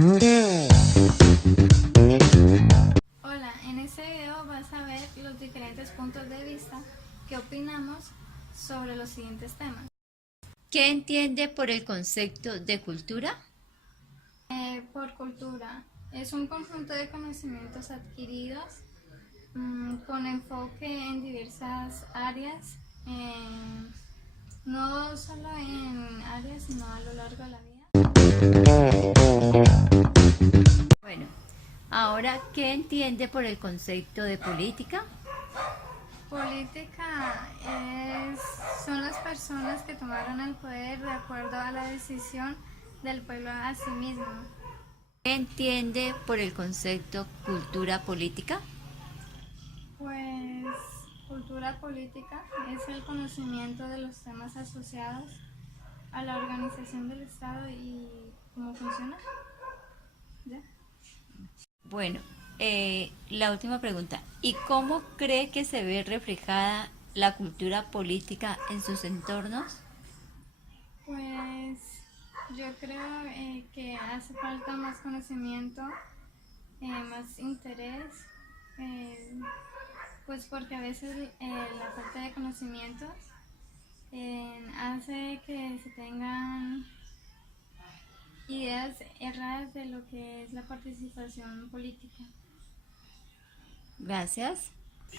Hola, en este video vas a ver los diferentes puntos de vista que opinamos sobre los siguientes temas. ¿Qué entiende por el concepto de cultura? Por cultura, es un conjunto de conocimientos adquiridos con enfoque en diversas áreas, no solo en áreas, sino a lo largo de la vida. Bueno, ahora, ¿qué entiende por el concepto de política? Política son las personas que tomaron el poder de acuerdo a la decisión del pueblo a sí mismo. ¿Qué entiende por el concepto cultura política? Pues cultura política es el conocimiento de los temas asociados a la organización del Estado y cómo funciona. ¿Ya? Bueno, la última pregunta. ¿Y cómo cree que se ve reflejada la cultura política en sus entornos? Pues yo creo que hace falta más conocimiento, más interés, pues porque a veces la falta de conocimientos hace que se tengan ideas erradas de lo que es la participación política. Gracias.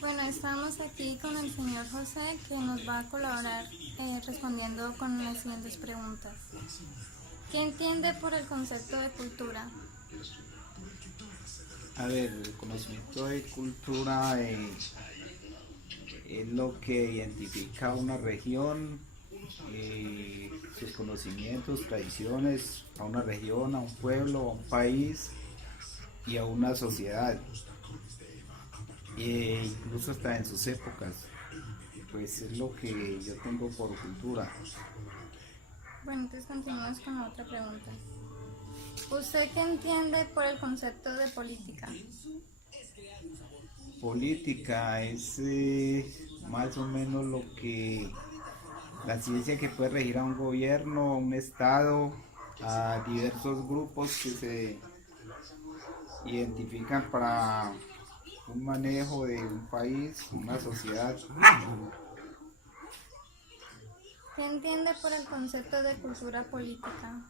Bueno, estamos aquí con el señor José que nos va a colaborar respondiendo con las siguientes preguntas. ¿Qué entiende por el concepto de cultura? A ver, el conocimiento de cultura es lo que identifica a una región, sus conocimientos, tradiciones, a una región, a un pueblo, a un país y a una sociedad, incluso hasta en sus épocas. Pues es lo que yo tengo por cultura. Bueno, entonces continuamos con la otra pregunta. ¿Usted qué entiende por el concepto de política? Política es más o menos lo que la ciencia que puede regir a un gobierno, a un estado, a diversos grupos que se identifican para un manejo de un país, una sociedad. ¿Qué entiende por el concepto de cultura política?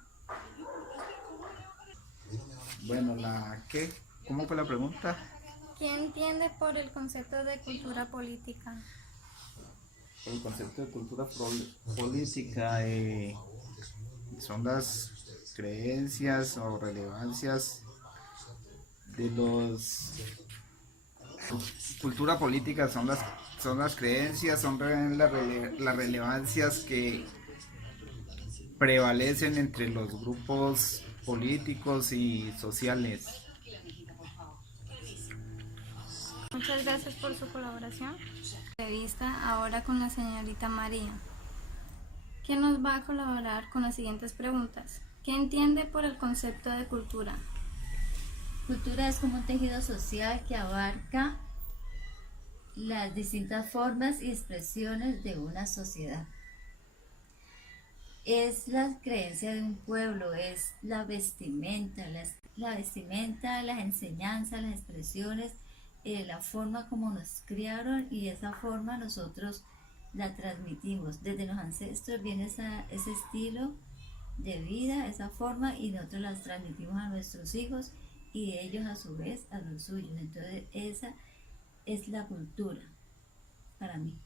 Bueno, ¿qué? ¿Cómo fue la pregunta? ¿Qué entiende por el concepto de cultura política? El concepto de cultura política son las creencias o relevancias de los. Cultura política son las creencias, las relevancias que prevalecen entre los grupos políticos y sociales. Muchas gracias por su colaboración. Entrevista ahora con la señorita María, quien nos va a colaborar con las siguientes preguntas. ¿Qué entiende por el concepto de cultura? Cultura es como un tejido social que abarca las distintas formas y expresiones de una sociedad. Es la creencia de un pueblo, es la vestimenta, las enseñanzas, las expresiones, la forma como nos criaron y esa forma nosotros la transmitimos. Desde los ancestros viene ese estilo de vida, esa forma y nosotros las transmitimos a nuestros hijos y ellos a su vez a los suyos. Entonces esa es la cultura para mí.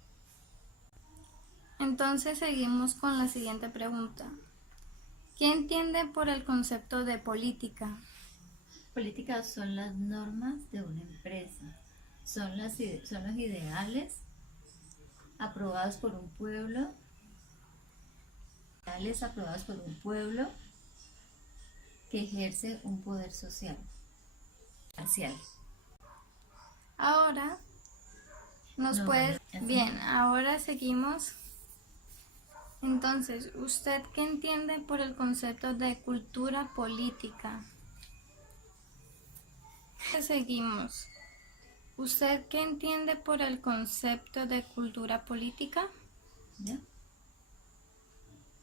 Entonces seguimos con la siguiente pregunta. ¿Qué entiende por el concepto de política? Políticas son las normas de una empresa, son los ideales aprobados por un pueblo, que ejerce un poder social, parcial. Ahora Bien, ahora seguimos. Entonces, ¿usted qué entiende por el concepto de cultura política? Seguimos. ¿Usted qué entiende por el concepto de cultura política? ¿Ya?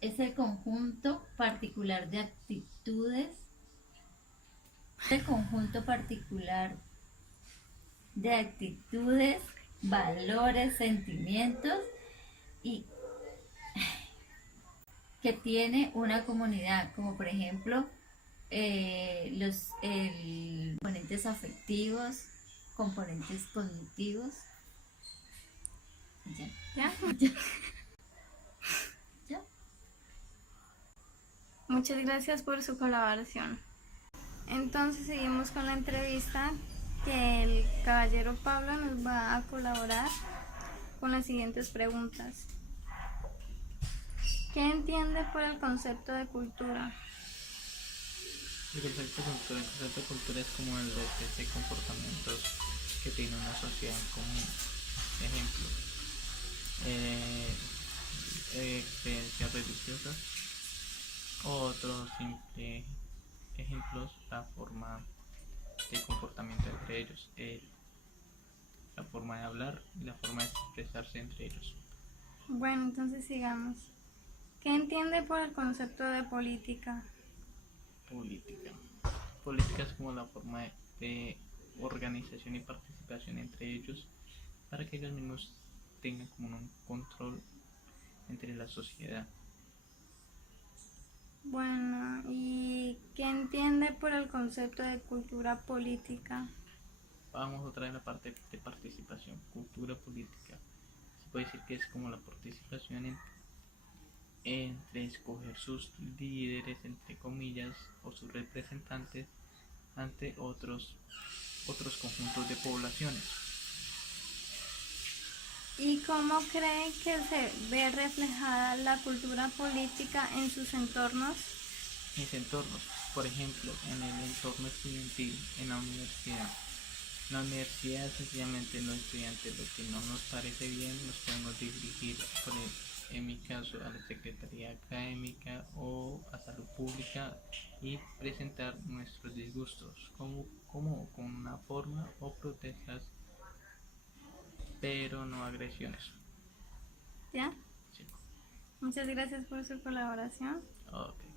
Es el conjunto particular de actitudes Este conjunto particular de actitudes, valores, sentimientos y que tiene una comunidad, como por ejemplo los componentes afectivos, componentes cognitivos. Ya. ¿Ya? Ya. Ya. Muchas gracias por su colaboración. Entonces seguimos con la entrevista que el caballero Pablo nos va a colaborar con las siguientes preguntas. ¿Qué entiende por el concepto de cultura? El concepto de cultura es como el de comportamientos que tiene una sociedad en común. Ejemplo, creencias religiosas. Otros simples ejemplos, la forma de comportamiento entre ellos, la forma de hablar y la forma de expresarse entre ellos. Bueno, entonces sigamos. ¿Qué entiende por el concepto de política? Política es como la forma de organización y participación entre ellos para que ellos mismos tengan como un control entre la sociedad. Bueno, ¿y qué entiende por el concepto de cultura política? Vamos otra vez a la parte de participación, cultura política. Se puede decir que es como la participación entre escoger sus líderes, entre comillas, o sus representantes ante otros conjuntos de poblaciones. ¿Y cómo cree que se ve reflejada la cultura política en sus entornos? Mis entornos, por ejemplo, en el entorno estudiantil, en la universidad. En la universidad, sencillamente los estudiantes, lo que no nos parece bien, nos podemos dirigir, en mi caso, a la Secretaría Académica o a Salud Pública y presentar nuestros disgustos, como con una forma o protestas, pero no agresiones. ¿Ya? Sí. Muchas gracias por su colaboración. Okay.